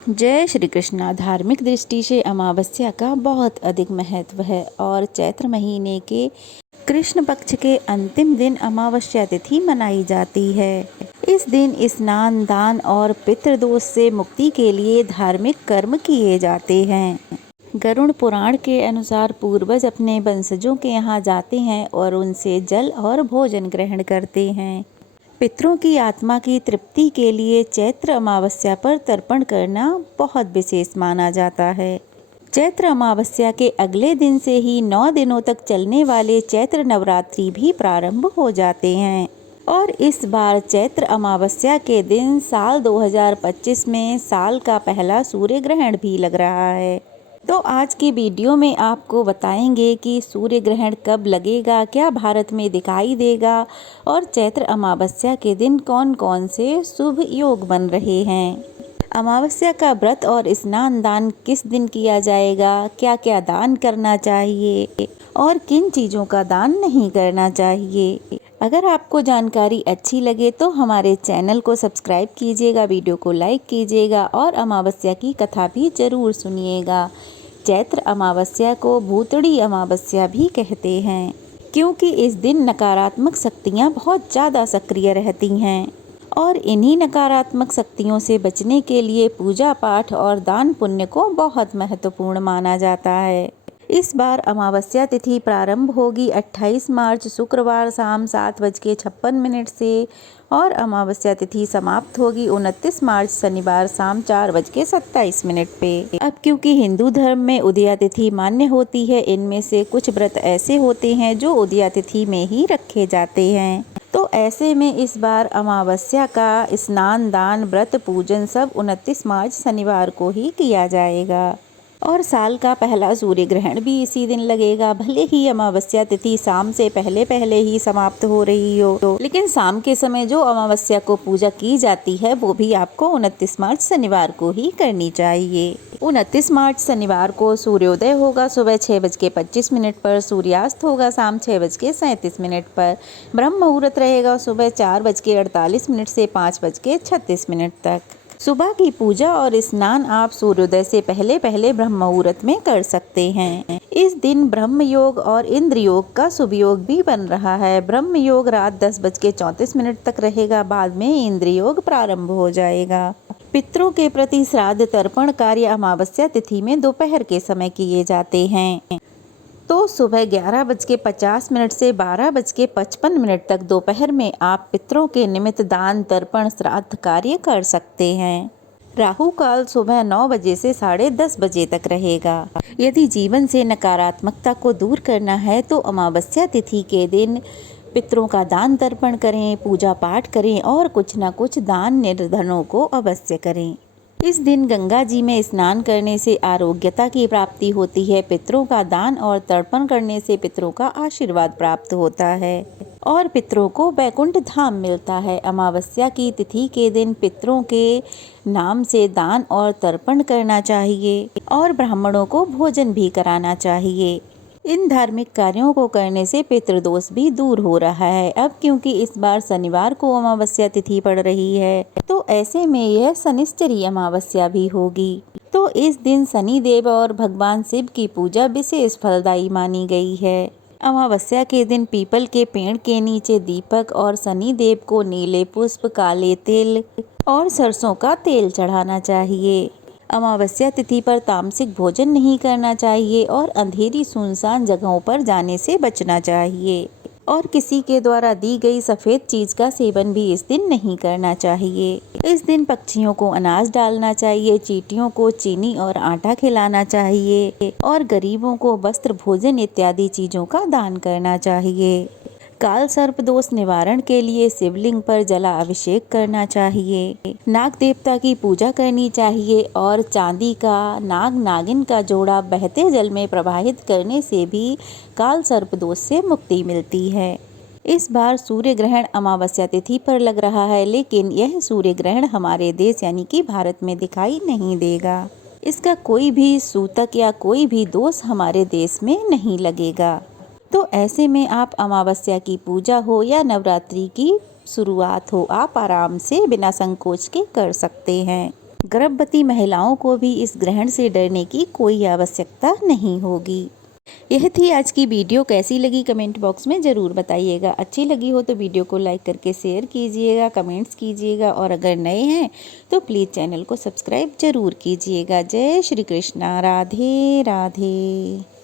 जय श्री कृष्णा। धार्मिक दृष्टि से अमावस्या का बहुत अधिक महत्व है और चैत्र महीने के कृष्ण पक्ष के अंतिम दिन अमावस्या तिथि मनाई जाती है। इस दिन स्नान, दान और पितृदोष से मुक्ति के लिए धार्मिक कर्म किए जाते हैं। गरुड़ पुराण के अनुसार पूर्वज अपने वंशजों के यहाँ जाते हैं और उनसे जल और भोजन ग्रहण करते हैं। पितरों की आत्मा की तृप्ति के लिए चैत्र अमावस्या पर तर्पण करना बहुत विशेष माना जाता है। चैत्र अमावस्या के अगले दिन से ही 9 दिनों तक चलने वाले चैत्र नवरात्रि भी प्रारंभ हो जाते हैं और इस बार चैत्र अमावस्या के दिन साल 2025 में साल का पहला सूर्य ग्रहण भी लग रहा है। तो आज की वीडियो में आपको बताएंगे कि सूर्य ग्रहण कब लगेगा, क्या भारत में दिखाई देगा और चैत्र अमावस्या के दिन कौन कौन से शुभ योग बन रहे हैं। अमावस्या का व्रत और स्नान दान किस दिन किया जाएगा, क्या क्या दान करना चाहिए और किन चीज़ों का दान नहीं करना चाहिए। अगर आपको जानकारी अच्छी लगे तो हमारे चैनल को सब्सक्राइब कीजिएगा, वीडियो को लाइक कीजिएगा और अमावस्या की कथा भी जरूर सुनिएगा। चैत्र अमावस्या को भूतड़ी अमावस्या भी कहते हैं क्योंकि इस दिन नकारात्मक शक्तियाँ बहुत ज़्यादा सक्रिय रहती हैं और इन्हीं नकारात्मक शक्तियों से बचने के लिए पूजा पाठ और दान पुण्य को बहुत महत्वपूर्ण माना जाता है। इस बार अमावस्या तिथि प्रारंभ होगी 28 मार्च शुक्रवार शाम 7:56 से और अमावस्या तिथि समाप्त होगी 29 मार्च शनिवार शाम 4:27 पे। अब क्योंकि हिंदू धर्म में उदया तिथि मान्य होती है, इनमें से कुछ व्रत ऐसे होते हैं जो उदया तिथि में ही रखे जाते हैं। तो ऐसे में इस बार अमावस्या का स्नान, दान, व्रत, पूजन सब 29 मार्च शनिवार को ही किया जाएगा और साल का पहला सूर्य ग्रहण भी इसी दिन लगेगा। भले ही अमावस्या तिथि शाम से पहले पहले ही समाप्त हो रही हो, लेकिन शाम के समय जो अमावस्या को पूजा की जाती है वो भी आपको 29 मार्च शनिवार को ही करनी चाहिए। 29 मार्च शनिवार को सूर्योदय होगा सुबह 6:25 पर, सूर्यास्त होगा शाम 6:37 पर, ब्रह्म मुहूर्त रहेगा सुबह 4:48 से 5:36 तक। सुबह की पूजा और स्नान आप सूर्योदय से पहले पहले ब्रह्म मुहूर्त में कर सकते हैं। इस दिन ब्रह्म योग और इंद्र योग का शुभ योग भी बन रहा है। ब्रह्म योग रात 10:34 तक रहेगा, बाद में इंद्र योग प्रारंभ हो जाएगा। पितरों के प्रति श्राद्ध तर्पण कार्य अमावस्या तिथि में दोपहर के समय किए जाते हैं। तो सुबह 11:50 से 12:55 तक दोपहर में आप पितरों के निमित्त दान, तर्पण, श्राद्ध कार्य कर सकते हैं। राहु काल सुबह 9 बजे से 10:30 बजे तक रहेगा। यदि जीवन से नकारात्मकता को दूर करना है तो अमावस्या तिथि के दिन पितरों का दान तर्पण करें, पूजा पाठ करें और कुछ न कुछ दान निर्धनों को अवश्य करें। इस दिन गंगा जी में स्नान करने से आरोग्यता की प्राप्ति होती है। पितरों का दान और तर्पण करने से पितरों का आशीर्वाद प्राप्त होता है और पितरों को वैकुंठ धाम मिलता है। अमावस्या की तिथि के दिन पितरों के नाम से दान और तर्पण करना चाहिए और ब्राह्मणों को भोजन भी कराना चाहिए। इन धार्मिक कार्यों को करने से पितृदोष भी दूर हो रहा है। अब क्योंकि इस बार शनिवार को अमावस्या तिथि पड़ रही है तो ऐसे में यह शनिश्चरी अमावस्या भी होगी। तो इस दिन शनि देव और भगवान शिव की पूजा विशेष फलदायी मानी गई है। अमावस्या के दिन पीपल के पेड़ के नीचे दीपक और शनि देव को नीले पुष्प, काले तिल और सरसों का तेल चढ़ाना चाहिए। अमावस्या तिथि पर तामसिक भोजन नहीं करना चाहिए और अंधेरी सुनसान जगहों पर जाने से बचना चाहिए और किसी के द्वारा दी गई सफ़ेद चीज़ का सेवन भी इस दिन नहीं करना चाहिए। इस दिन पक्षियों को अनाज डालना चाहिए, चींटियों को चीनी और आटा खिलाना चाहिए और गरीबों को वस्त्र, भोजन इत्यादि चीज़ों का दान करना चाहिए। काल सर्प दोष निवारण के लिए शिवलिंग पर जला अभिषेक करना चाहिए। नाग देवता की पूजा करनी चाहिए और चांदी का नाग नागिन का जोड़ा बहते जल में प्रवाहित करने से भी काल सर्प दोष से मुक्ति मिलती है। इस बार सूर्य ग्रहण अमावस्या तिथि पर लग रहा है, लेकिन यह सूर्य ग्रहण हमारे देश यानी कि भारत में दिखाई नहीं देगा। इसका कोई भी सूतक या कोई भी दोष हमारे देश में नहीं लगेगा। तो ऐसे में आप अमावस्या की पूजा हो या नवरात्रि की शुरुआत हो, आप आराम से बिना संकोच के कर सकते हैं। गर्भवती महिलाओं को भी इस ग्रहण से डरने की कोई आवश्यकता नहीं होगी। यह थी आज की वीडियो। कैसी लगी कमेंट बॉक्स में ज़रूर बताइएगा। अच्छी लगी हो तो वीडियो को लाइक करके शेयर कीजिएगा, कमेंट्स कीजिएगा और अगर नए हैं तो प्लीज़ चैनल को सब्सक्राइब ज़रूर कीजिएगा। जय श्री कृष्णा। राधे राधे।